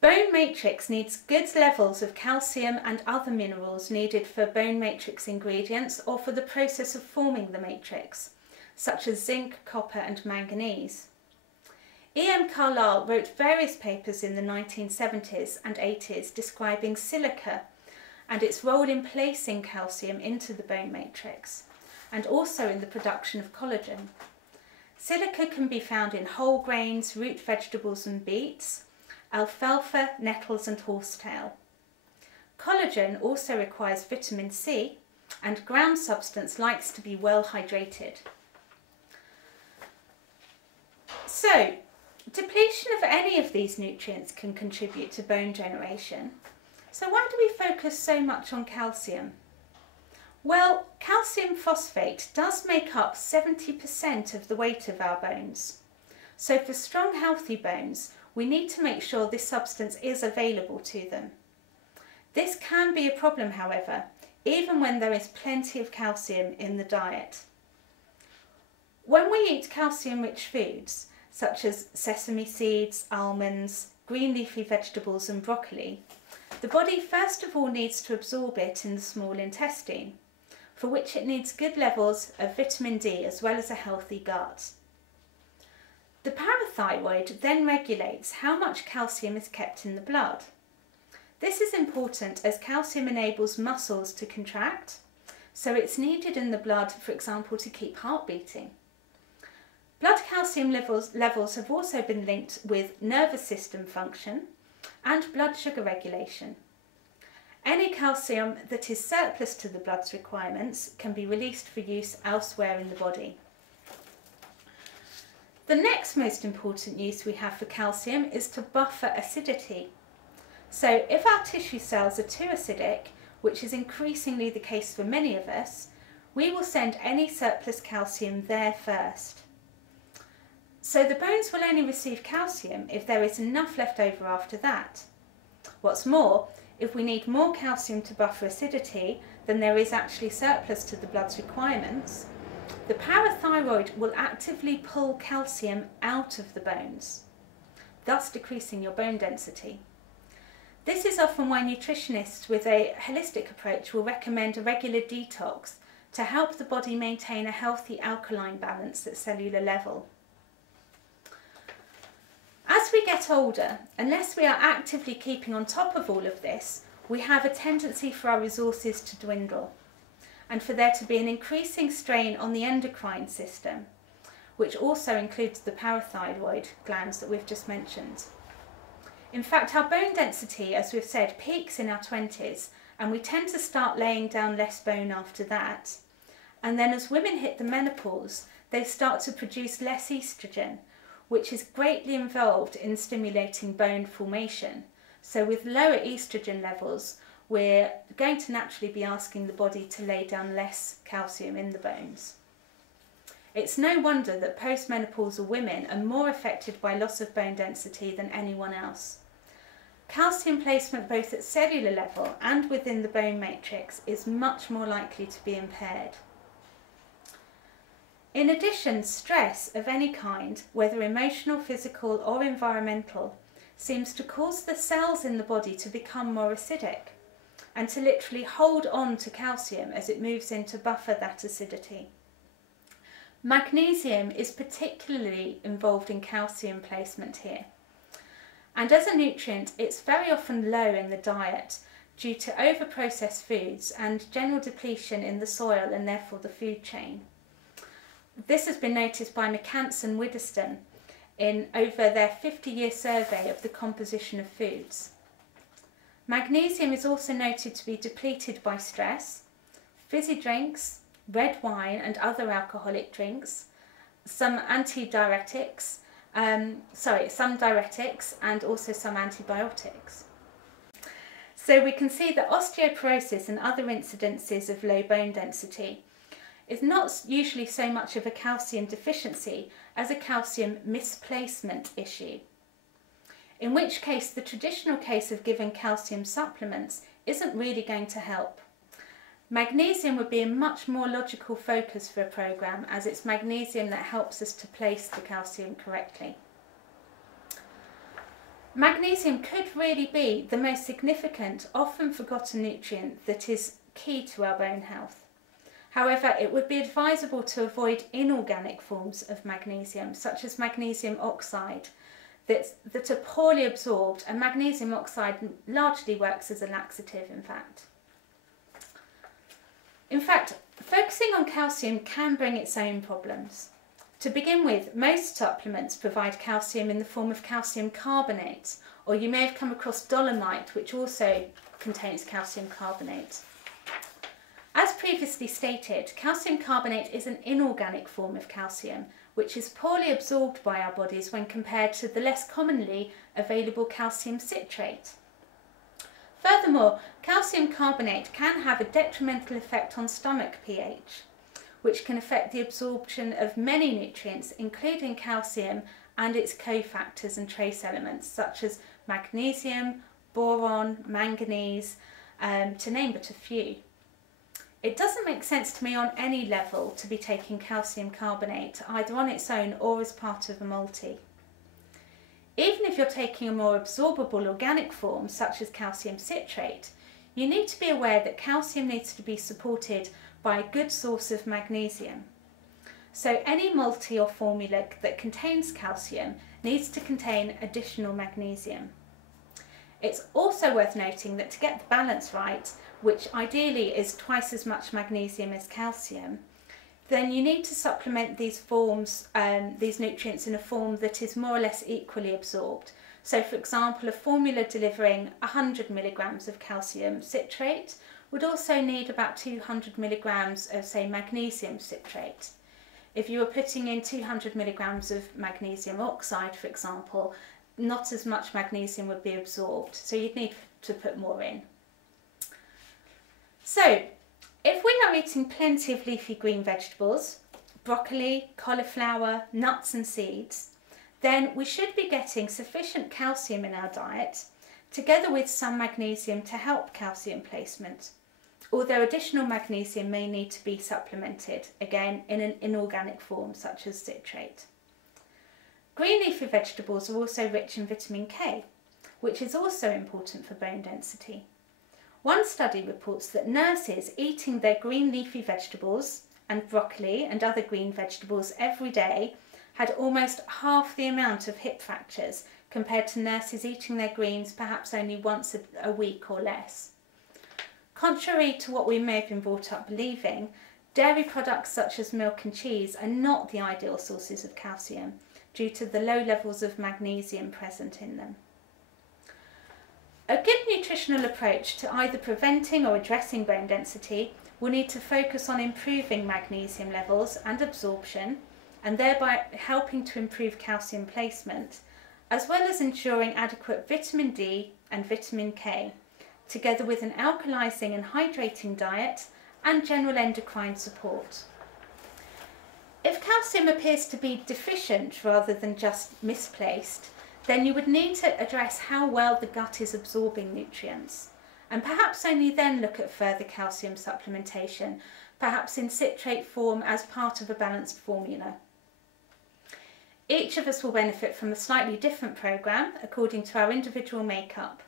Bone matrix needs good levels of calcium and other minerals needed for bone matrix ingredients or for the process of forming the matrix, such as zinc, copper and manganese. E.M. Carlisle wrote various papers in the 1970s and 80s describing silica and its role in placing calcium into the bone matrix, and also in the production of collagen. Silica can be found in whole grains, root vegetables and beets, alfalfa, nettles and horsetail. Collagen also requires vitamin C, and ground substance likes to be well hydrated. So, depletion of any of these nutrients can contribute to bone generation. So why do we focus so much on calcium? Well, calcium phosphate does make up 70% of the weight of our bones. So for strong, healthy bones, we need to make sure this substance is available to them. This can be a problem, however, even when there is plenty of calcium in the diet. When we eat calcium-rich foods, such as sesame seeds, almonds, green leafy vegetables and broccoli, the body first of all needs to absorb it in the small intestine, for which it needs good levels of vitamin D as well as a healthy gut. The parathyroid then regulates how much calcium is kept in the blood. This is important as calcium enables muscles to contract, so it's needed in the blood, for example, to keep heart beating. Blood calcium levels have also been linked with nervous system function and blood sugar regulation. Any calcium that is surplus to the blood's requirements can be released for use elsewhere in the body. The next most important use we have for calcium is to buffer acidity. So if our tissue cells are too acidic, which is increasingly the case for many of us, we will send any surplus calcium there first. So the bones will only receive calcium if there is enough left over after that. What's more, if we need more calcium to buffer acidity than there is actually surplus to the blood's requirements, the parathyroid will actively pull calcium out of the bones, thus decreasing your bone density. This is often why nutritionists with a holistic approach will recommend a regular detox to help the body maintain a healthy alkaline balance at cellular level. As we get older, unless we are actively keeping on top of all of this, we have a tendency for our resources to dwindle, and for there to be an increasing strain on the endocrine system, which also includes the parathyroid glands that we've just mentioned. In fact, our bone density, as we've said, peaks in our 20s, and we tend to start laying down less bone after that. And then as women hit the menopause, they start to produce less estrogen, which is greatly involved in stimulating bone formation. So with lower estrogen levels, we're going to naturally be asking the body to lay down less calcium in the bones. It's no wonder that postmenopausal women are more affected by loss of bone density than anyone else. Calcium placement both at cellular level and within the bone matrix is much more likely to be impaired. In addition, stress of any kind, whether emotional, physical or environmental, seems to cause the cells in the body to become more acidic and to literally hold on to calcium as it moves in to buffer that acidity. Magnesium is particularly involved in calcium placement here, and as a nutrient it's very often low in the diet due to over-processed foods and general depletion in the soil and therefore the food chain. This has been noticed by McCants and Widdowson in over their 50-year survey of the composition of foods. Magnesium is also noted to be depleted by stress, fizzy drinks, red wine and other alcoholic drinks, some diuretics and also some antibiotics. So we can see that osteoporosis and other incidences of low bone density is not usually so much of a calcium deficiency as a calcium misplacement issue, in which case the traditional case of giving calcium supplements isn't really going to help. Magnesium would be a much more logical focus for a programme, as it's magnesium that helps us to place the calcium correctly. Magnesium could really be the most significant, often forgotten nutrient that is key to our bone health. However, it would be advisable to avoid inorganic forms of magnesium, such as magnesium oxide, that are poorly absorbed, and magnesium oxide largely works as a laxative, in fact. In fact, focusing on calcium can bring its own problems. To begin with, most supplements provide calcium in the form of calcium carbonate, or you may have come across dolomite, which also contains calcium carbonate. As previously stated, calcium carbonate is an inorganic form of calcium, which is poorly absorbed by our bodies when compared to the less commonly available calcium citrate. Furthermore, calcium carbonate can have a detrimental effect on stomach pH, which can affect the absorption of many nutrients, including calcium and its cofactors and trace elements such as magnesium, boron, manganese, to name but a few. It doesn't make sense to me on any level to be taking calcium carbonate, either on its own or as part of a multi. Even if you're taking a more absorbable organic form, such as calcium citrate, you need to be aware that calcium needs to be supported by a good source of magnesium. So any multi or formula that contains calcium needs to contain additional magnesium. It's also worth noting that to get the balance right, which ideally is twice as much magnesium as calcium, then you need to supplement these nutrients in a form that is more or less equally absorbed. So for example, a formula delivering 100 milligrams of calcium citrate would also need about 200 milligrams of, say, magnesium citrate. If you were putting in 200 milligrams of magnesium oxide, for example, not as much magnesium would be absorbed, so you'd need to put more in. So, if we are eating plenty of leafy green vegetables, broccoli, cauliflower, nuts and seeds, then we should be getting sufficient calcium in our diet, together with some magnesium to help calcium placement, although additional magnesium may need to be supplemented, again in an inorganic form such as citrate. Green leafy vegetables are also rich in vitamin K, which is also important for bone density. One study reports that nurses eating their green leafy vegetables and broccoli and other green vegetables every day had almost half the amount of hip fractures compared to nurses eating their greens perhaps only once a week or less. Contrary to what we may have been brought up believing, dairy products such as milk and cheese are not the ideal sources of calcium due to the low levels of magnesium present in them. A good nutritional approach to either preventing or addressing bone density will need to focus on improving magnesium levels and absorption, and thereby helping to improve calcium placement, as well as ensuring adequate vitamin D and vitamin K, together with an alkalizing and hydrating diet and general endocrine support. If calcium appears to be deficient rather than just misplaced, then you would need to address how well the gut is absorbing nutrients, and perhaps only then look at further calcium supplementation, perhaps in citrate form as part of a balanced formula. Each of us will benefit from a slightly different programme according to our individual makeup,